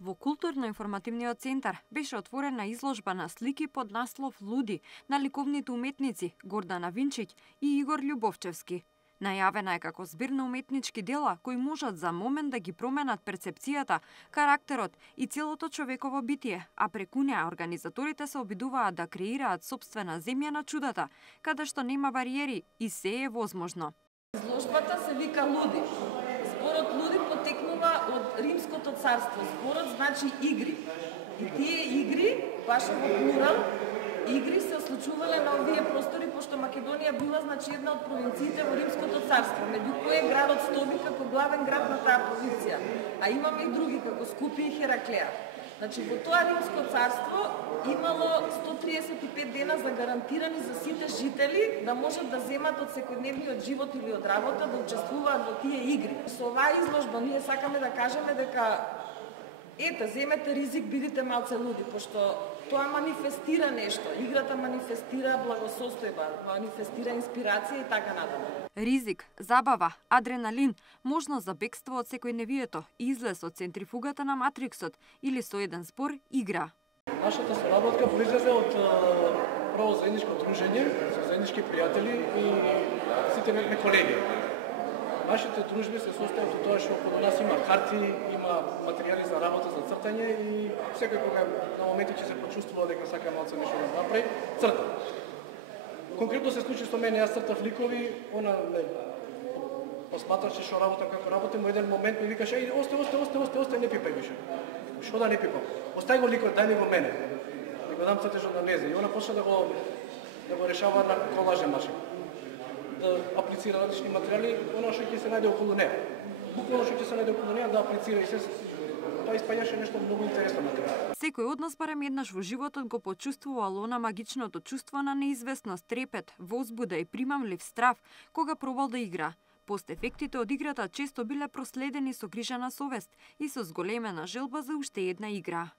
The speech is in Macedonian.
Во културно-информативниот центар беше отворена изложба на слики под наслов "Луди" на ликовните уметници Гордана Винчиќ и Игор Љубовчевски. Најавена е како збир на уметнички дела кои можат за момент да ги променат перцепцијата, карактерот и целото човеково битие, а преку неа организаторите се обидуваат да креираат собствена земја на чудата, каде што нема бариери и се е возможно. Изложбата се вика "Луди". Зборот "луди" потекнува од Римското царство. Зборот значи игри. И тие игри, баш во плурал, игри се случувале на овие простори, пошто Македонија била една од провинциите во Римското царство, меѓу кои градот Стоби како главен град на таа провинција. А имаме и други како Скупје и Хераклеа. Значи, во тоа Римско царство имало 135 дена загарантирани за сите жители да можат да земат од секојдневниот живот или од работа да учествуваат во тие игри. Со оваа изложба ние сакаме да кажеме дека земете ризик, бидите малце луди, пошто тоа манифестира нешто. Играта манифестира благосостојба, манифестира инспирација и така натаму. Ризик, забава, адреналин, можност за бегство од секојдневието, излез од центрифугата на матриксот или со еден збор игра. Нашата соработка произлезе од право заедничко дружење, со заеднички пријатели и сите бевме колеги. Нашите дружби се состојат од тоа што околу нас има карти, има материјали за работа, за цртање и секој кога на моменти ќе се почувствува дека сака малце нешто да направи, црта. Конкретно се случи со мене, јас цртав ликови, она ме посматраше што работам како работам, во еден момент ми викаше: "Ајде, осте, не пипај више." Што да не пипам? Остај го ликот, дај ми го мене. И го дам цртежот на незе. И она почна да го решава на колажен начин. Да аплицира различни материјали, оно што ќе се најде околу неа. Буквално што ќе се најде околу неа да аплицира и се тоа испаѓаше нешто многу интересно на крај. Секој од нас барем еднаш во животот го почувствувал она магичното чувство на неизвестност, трепет, возбуда и примамлив страв кога пробал да игра. Постефектите од играта често биле проследени со грижа на совест и со зголемена желба за уште една игра.